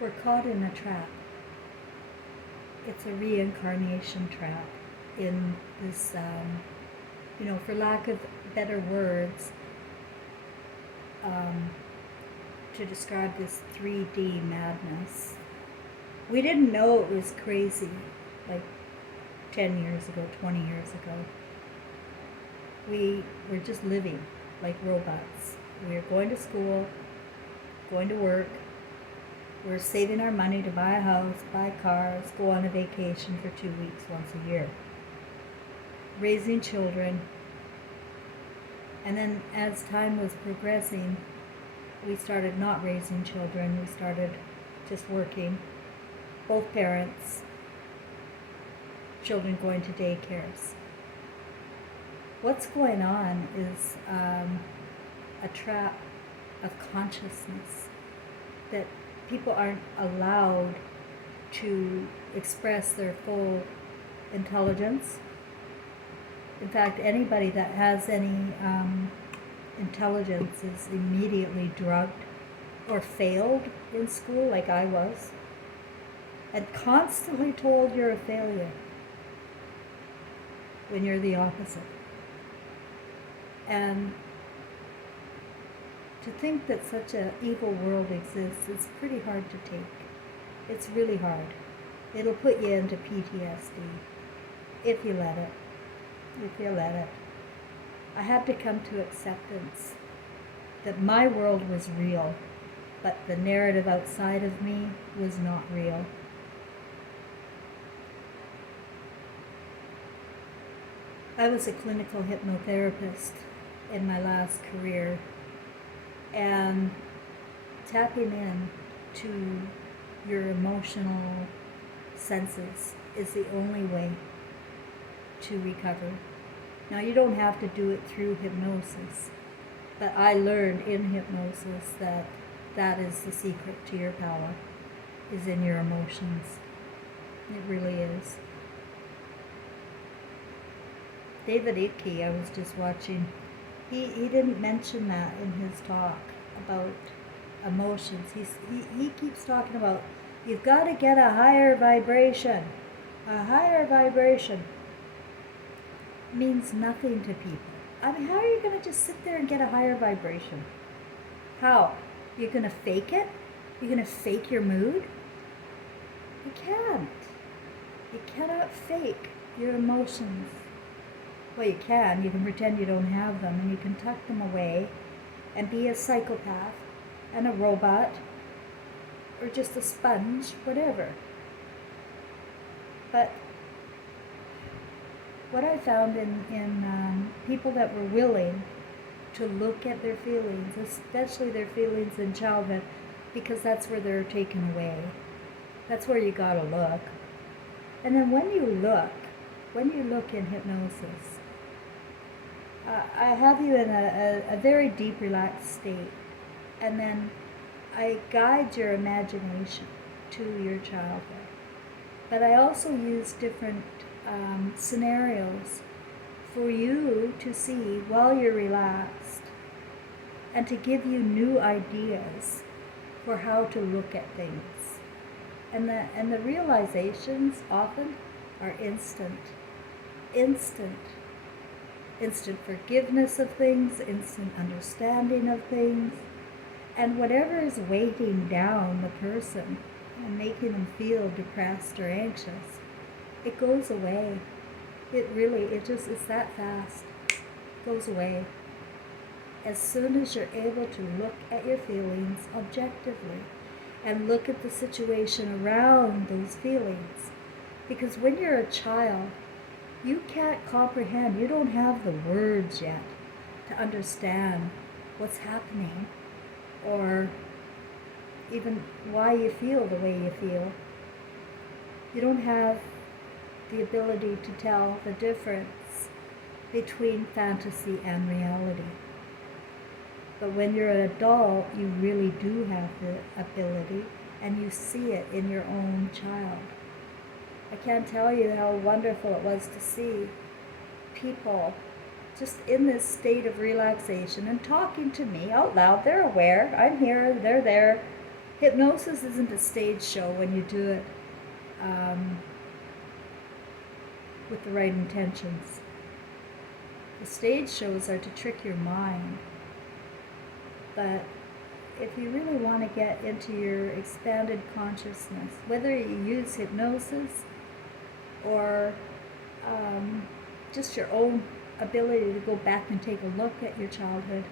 We're caught in a trap. It's a reincarnation trap in this, for lack of better words, to describe this 3D madness. We didn't know it was crazy like 10 years ago, 20 years ago. We were just living like robots. We were going to school, going to work. We're saving our money to buy a house, buy cars, go on a vacation for 2 weeks once a year. Raising children. And then as time was progressing, we started not raising children. We started just working. Both parents, children going to daycares. What's going on is a trap of consciousness that people aren't allowed to express their full intelligence. In fact, anybody that has any intelligence is immediately drugged or failed in school, like I was, and constantly told you're a failure when you're the opposite. And to think that such an evil world exists is pretty hard to take. It's really hard. It'll put you into PTSD if you let it. I had to come to acceptance that my world was real, but the narrative outside of me was not real. I was a clinical hypnotherapist in my last career, and tapping in to your emotional senses is the only way to recover. Now, you don't have to do it through hypnosis, but I learned in hypnosis that that is the secret to your power, is in your emotions. It really is. David Icke, I was just watching, he didn't mention that in his talk about emotions. He keeps talking about, you've got to get a higher vibration. A higher vibration means nothing to people. I mean, how are you going to just sit there and get a higher vibration? How? You're going to fake it? You're going to fake your mood? You can't. You cannot fake your emotions. Well, you can pretend you don't have them, and you can tuck them away and be a psychopath and a robot or just a sponge, whatever. But what I found in people that were willing to look at their feelings, especially their feelings in childhood, because that's where they're taken away. That's where you gotta look. And then when you look in hypnosis, I have you in a very deep, relaxed state, and then I guide your imagination to your childhood. But I also use different scenarios for you to see while you're relaxed, and to give you new ideas for how to look at things. And the realizations often are instant forgiveness of things, instant understanding of things, and whatever is weighting down the person and making them feel depressed or anxious, it goes away. It's that fast. It goes away. As soon as you're able to look at your feelings objectively and look at the situation around those feelings. Because when you're a child, you can't comprehend, you don't have the words yet to understand what's happening or even why you feel the way you feel. You don't have the ability to tell the difference between fantasy and reality. But when you're an adult, you really do have the ability, and you see it in your own child. I can't tell you how wonderful it was to see people just in this state of relaxation and talking to me out loud. They're aware, I'm here, they're there, Hypnosis isn't a stage show when you do it um, with the right intentions. The stage shows are to trick your mind. But if you really want to get into your expanded consciousness, whether you use hypnosis or just your own ability to go back and take a look at your childhood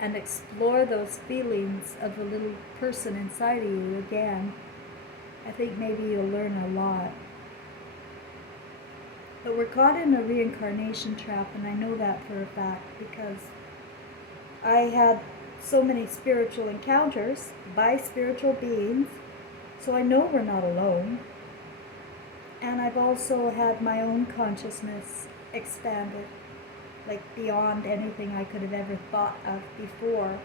and explore those feelings of the little person inside of you again, I think maybe you'll learn a lot. But we're caught in a reincarnation trap, and I know that for a fact because I had so many spiritual encounters by spiritual beings, so I know we're not alone. And I've also had my own consciousness expanded, like beyond anything I could have ever thought of before,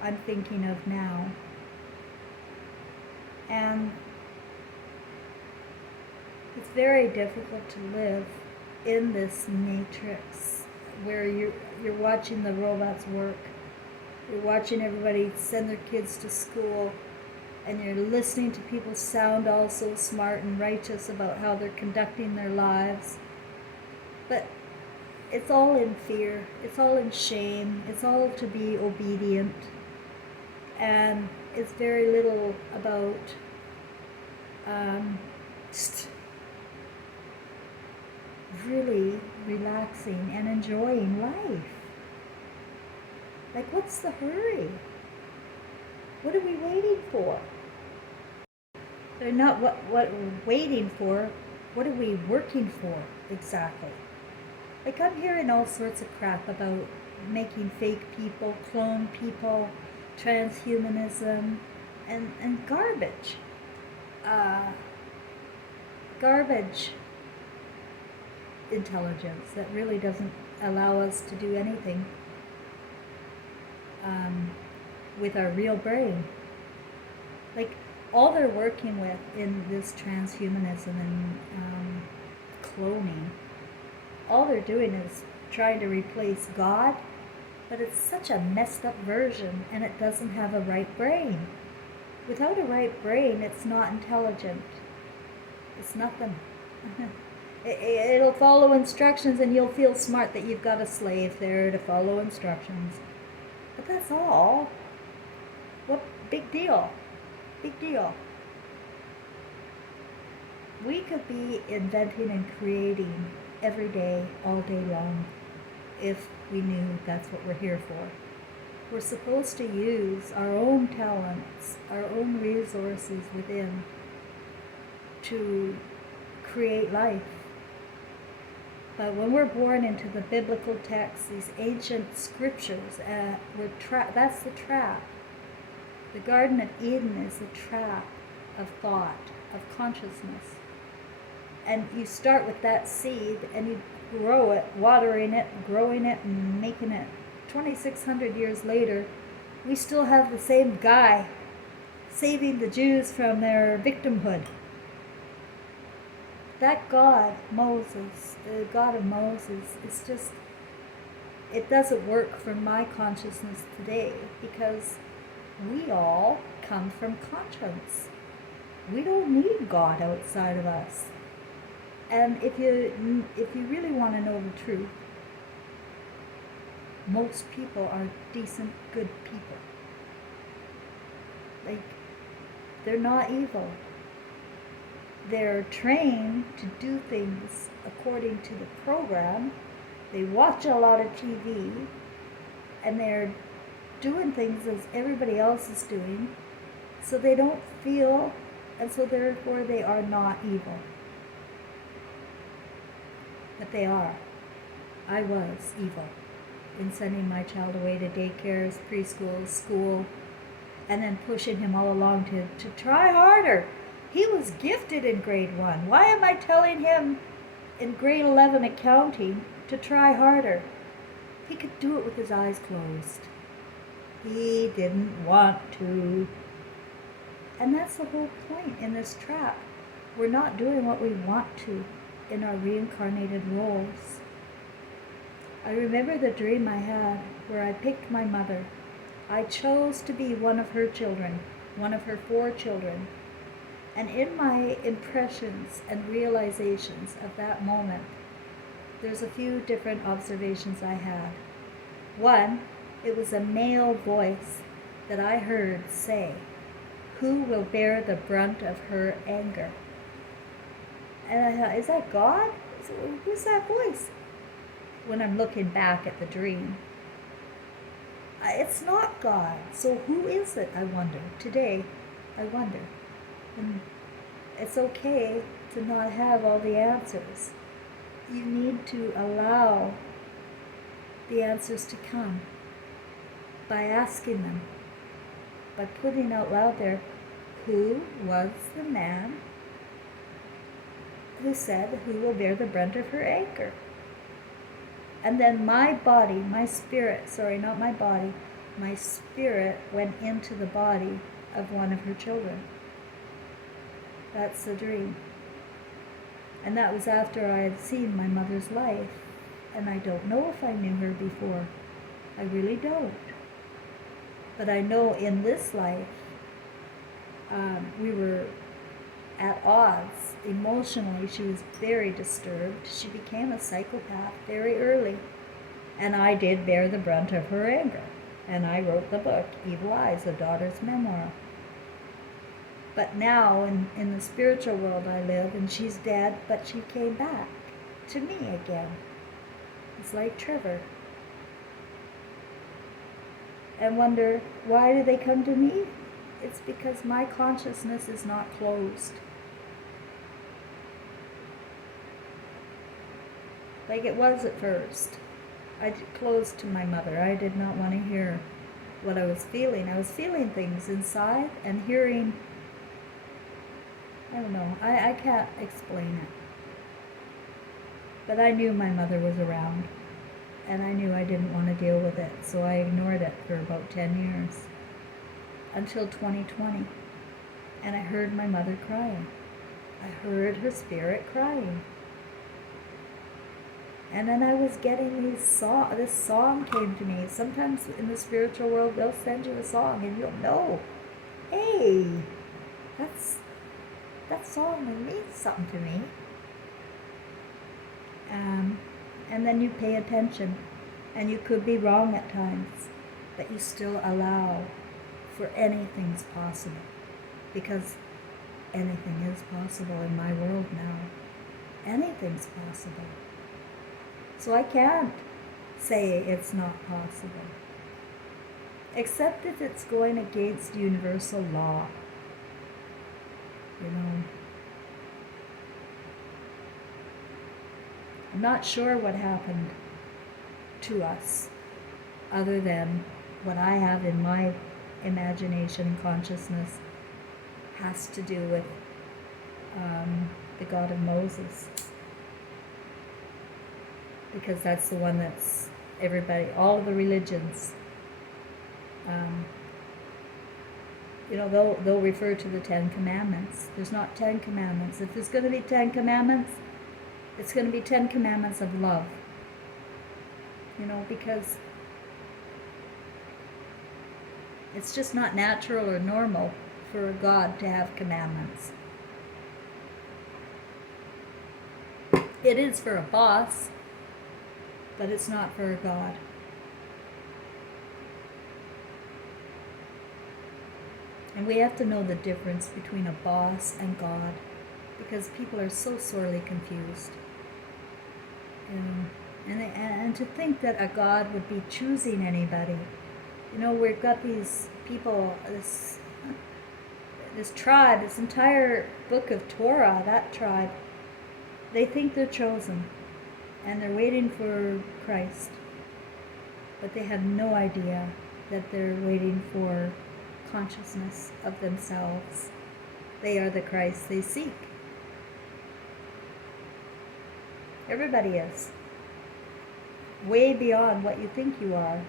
I'm thinking of now. And it's very difficult to live in this matrix where you're watching the robots work. You're watching everybody send their kids to school, and you're listening to people sound all so smart and righteous about how they're conducting their lives. But it's all in fear. It's all in shame. It's all to be obedient. And it's very little about just really relaxing and enjoying life. Like, what's the hurry? What are we waiting for? They're not what we're waiting for. What are we working for exactly? Like, I'm hearing all sorts of crap about making fake people, clone people, transhumanism, and garbage. Garbage intelligence that really doesn't allow us to do anything with our real brain. Like, all they're working with in this transhumanism and cloning, all they're doing is trying to replace God, but it's such a messed up version, and it doesn't have a right brain. Without a right brain, it's not intelligent. It's nothing. It'll follow instructions, and you'll feel smart that you've got a slave there to follow instructions. But that's all. What big deal? Big deal. We could be inventing and creating every day, all day long, if we knew that's what we're here for. We're supposed to use our own talents, our own resources within to create life. But when we're born into the biblical texts, these ancient scriptures, that's the trap. The Garden of Eden is the trap of thought, of consciousness. And you start with that seed, and you grow it, watering it, growing it, and making it. 2,600 years later, we still have the same guy saving the Jews from their victimhood. That God, Moses, the God of Moses, is just, it doesn't work for my consciousness today because we all come from conscience. We don't need God outside of us. And if you really want to know the truth, most people are decent, good people. Like, they're not evil. They're trained to do things according to the program. They watch a lot of TV, and they're doing things as everybody else is doing, so they don't feel, and so therefore they are not evil. But they are. I was evil in sending my child away to daycares, preschools, school, and then pushing him all along to try harder. He was gifted in grade 1. Why am I telling him in grade 11 accounting to try harder? He could do it with his eyes closed. He didn't want to. And that's the whole point in this trap. We're not doing what we want to in our reincarnated roles. I remember the dream I had where I picked my mother. I chose to be one of her children. one of her 4 children. And in my impressions and realizations of that moment, there's a few different observations I had. One, it was a male voice that I heard say, "Who will bear the brunt of her anger?" And I thought, is that God? Who's that voice? When I'm looking back at the dream, it's not God. So who is it, I wonder? Today, I wonder. And it's okay to not have all the answers. You need to allow the answers to come by asking them, by putting out loud there, who was the man who said, "Who will bear the brunt of her anger?" And then my body, my spirit, not my body, my spirit went into the body of one of her children. That's the dream. And that was after I had seen my mother's life. And I don't know if I knew her before. I really don't. But I know in this life, we were at odds. Emotionally, she was very disturbed. She became a psychopath very early. And I did bear the brunt of her anger. And I wrote the book, Evil Eyes, A Daughter's Memoir. But now, in the spiritual world I live, and she's dead, but she came back to me again. It's like Trevor. And wonder, why do they come to me? It's because my consciousness is not closed. Like it was at first. I closed to my mother. I did not want to hear what I was feeling. I was feeling things inside and hearing, I don't know, I can't explain it. But I knew my mother was around, and I knew I didn't want to deal with it, so I ignored it for about 10 years, until 2020, and I heard my mother crying. I heard her spirit crying. And then I was getting this song came to me. Sometimes in the spiritual world, they'll send you a song, and you'll know, hey, that song means something to me. And then you pay attention, and you could be wrong at times, but you still allow for anything's possible, because anything is possible in my world now. Anything's possible. So I can't say it's not possible, except if it's going against universal law, you know. I'm not sure what happened to us, other than what I have in my imagination and consciousness has to do with the God of Moses. Because that's the one that's everybody, all of the religions, they'll refer to the 10 Commandments. There's not 10 Commandments. If there's going to be 10 Commandments, it's going to be 10 Commandments of love. Because it's just not natural or normal for a God to have commandments. It is for a boss, but it's not for a God. And we have to know the difference between a boss and God, because people are so sorely confused. And to think that a God would be choosing anybody. We've got these people, this tribe, this entire book of Torah, that tribe, they think they're chosen. And they're waiting for Christ. But they have no idea that they're waiting for consciousness of themselves. They are the Christ they seek. Everybody is. Way beyond what you think you are.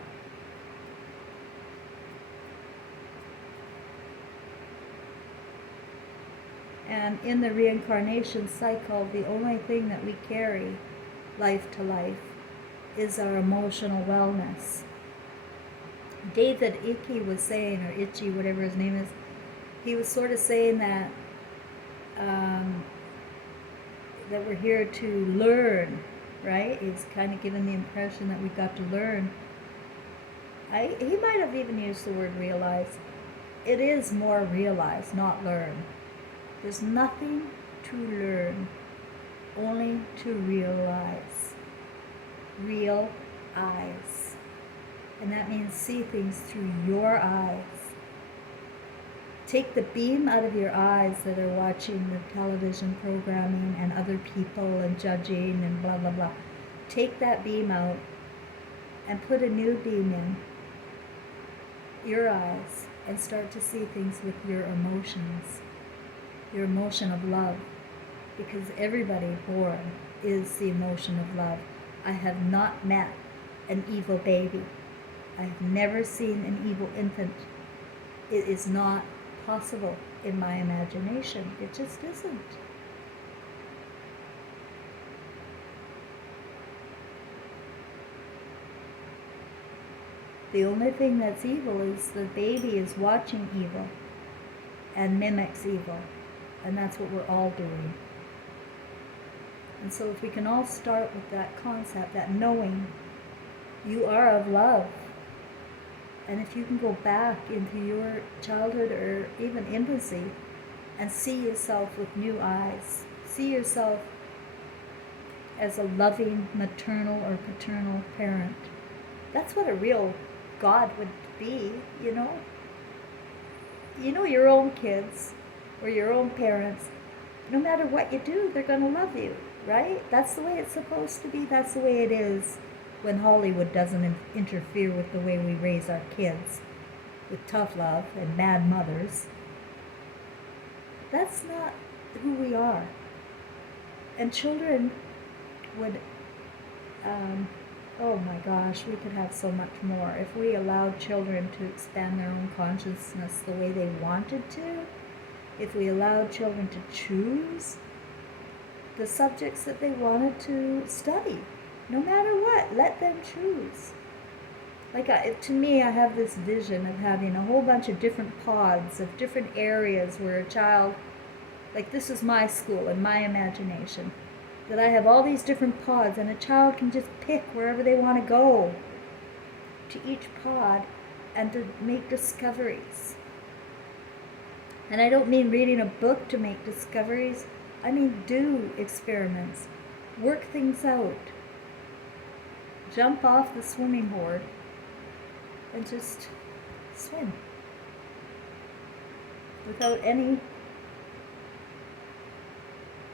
And in the reincarnation cycle, the only thing that we carry life to life is our emotional wellness. David Icke was saying, or Itchy, whatever his name is, he was sort of saying that that we're here to learn, right? He's kind of given the impression that we got to learn. He might have even used the word realize. It is more realize, not learn. There's nothing to learn, only to realize. Real eyes. And that means see things through your eyes. Take the beam out of your eyes that are watching the television programming and other people and judging and blah, blah, blah. Take that beam out and put a new beam in your eyes and start to see things with your emotions, your emotion of love, because everybody born is the emotion of love. I have not met an evil baby. I have never seen an evil infant. It is not possible in my imagination. It just isn't. The only thing that's evil is the baby is watching evil and mimics evil. And that's what we're all doing. And so if we can all start with that concept, that knowing you are of love, and if you can go back into your childhood or even infancy and see yourself with new eyes, see yourself as a loving maternal or paternal parent, that's what a real God would be, you know? You know your own kids or your own parents, no matter what you do, they're going to love you, right? That's the way it's supposed to be. That's the way it is when Hollywood doesn't interfere with the way we raise our kids with tough love and bad mothers. That's not who we are. And children would, oh my gosh, we could have so much more. If we allowed children to expand their own consciousness the way they wanted to, if we allowed children to choose the subjects that they wanted to study, no matter what, let them choose. Like, to me, I have this vision of having a whole bunch of different pods of different areas where a child, like this is my school and my imagination, that I have all these different pods and a child can just pick wherever they want to go to each pod and to make discoveries. And I don't mean reading a book to make discoveries. I mean do experiments, work things out. Jump off the swimming board and just swim without any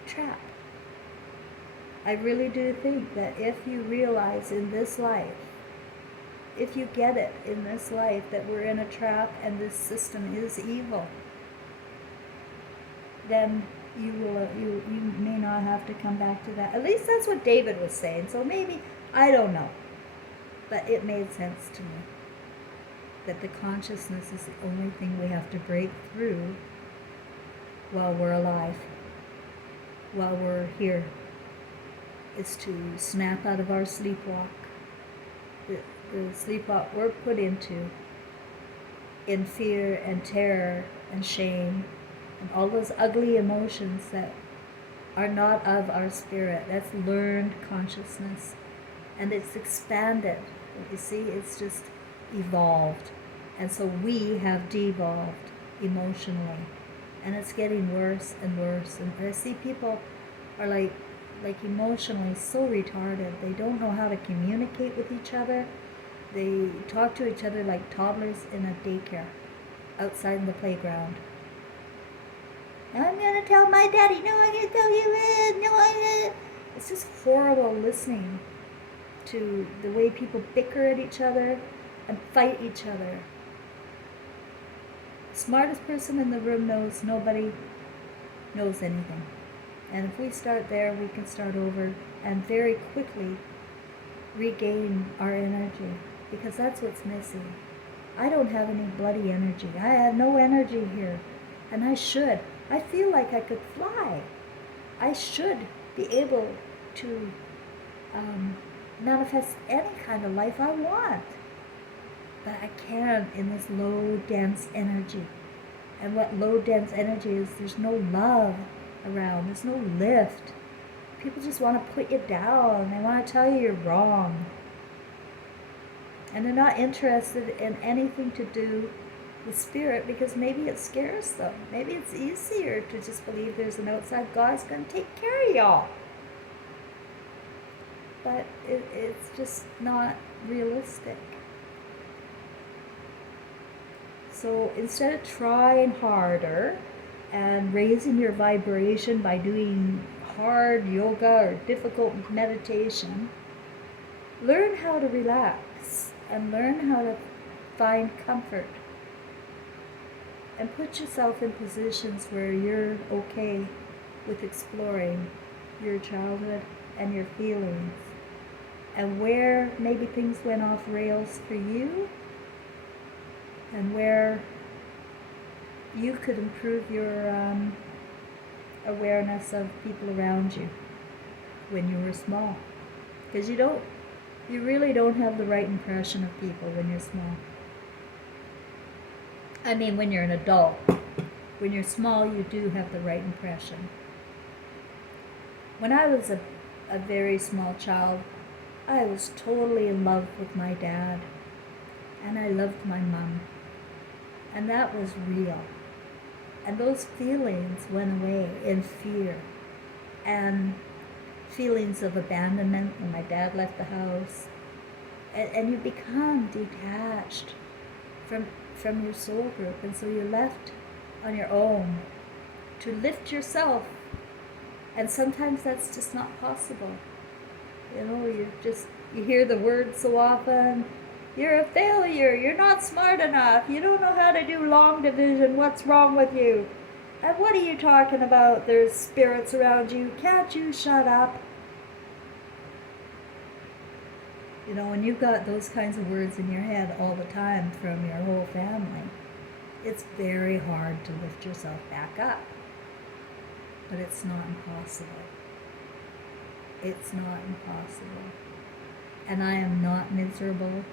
trap. I really do think that if you realize in this life, if you get it in this life that we're in a trap and this system is evil, then you may not have to come back to that. At least that's what David was saying. So maybe, I don't know, but it made sense to me that the consciousness is the only thing we have to break through while we're alive, while we're here, is to snap out of our sleepwalk. The sleepwalk we're put into in fear and terror and shame and all those ugly emotions that are not of our spirit. That's learned consciousness. And it's expanded. You see, it's just evolved. And so we have devolved emotionally. And it's getting worse and worse. And I see people are like emotionally so retarded. They don't know how to communicate with each other. They talk to each other like toddlers in a daycare outside in the playground. I'm going to tell my daddy, no, I'm going to tell you, no, I'm going to... It's just horrible listening to the way people bicker at each other and fight each other. The smartest person in the room knows nobody knows anything. And if we start there, we can start over and very quickly regain our energy, because that's what's missing. I don't have any bloody energy. I have no energy here, and I should. I feel like I could fly. I should be able to manifest any kind of life I want. But I can't in this low, dense energy. And what low dense energy is, there's no love around, there's no lift. People just want to put you down. They want to tell you you're wrong. And they're not interested in anything to do with spirit, because maybe it scares them. Maybe it's easier to just believe there's an outside God's going to take care of y'all. But it's just not realistic. So instead of trying harder and raising your vibration by doing hard yoga or difficult meditation, learn how to relax and learn how to find comfort. And put yourself in positions where you're okay with exploring your childhood and your feelings. And where maybe things went off rails for you, and where you could improve your awareness of people around you when you were small. Because you really don't have the right impression of people when you're small. I mean, when you're an adult. When you're small, you do have the right impression. When I was a very small child, I was totally in love with my dad. And I loved my mom. And that was real. And those feelings went away in fear. And feelings of abandonment when my dad left the house. And you become detached from your soul group. And so you're left on your own to lift yourself. And sometimes that's just not possible. You know, you hear the words so often, you're a failure, you're not smart enough, you don't know how to do long division, what's wrong with you? And what are you talking about? There's spirits around you, can't you shut up? You know, when you've got those kinds of words in your head all the time from your whole family, it's very hard to lift yourself back up. But it's not impossible. It's not impossible. And I am not miserable,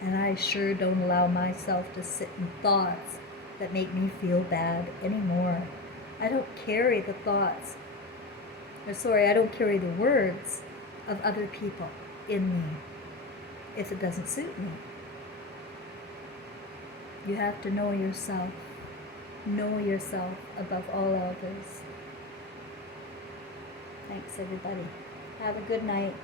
and I sure don't allow myself to sit in thoughts that make me feel bad anymore. I don't carry the thoughts, I don't carry the words of other people in me if it doesn't suit me. You have to know yourself. Know yourself above all others. Thanks, everybody. Have a good night.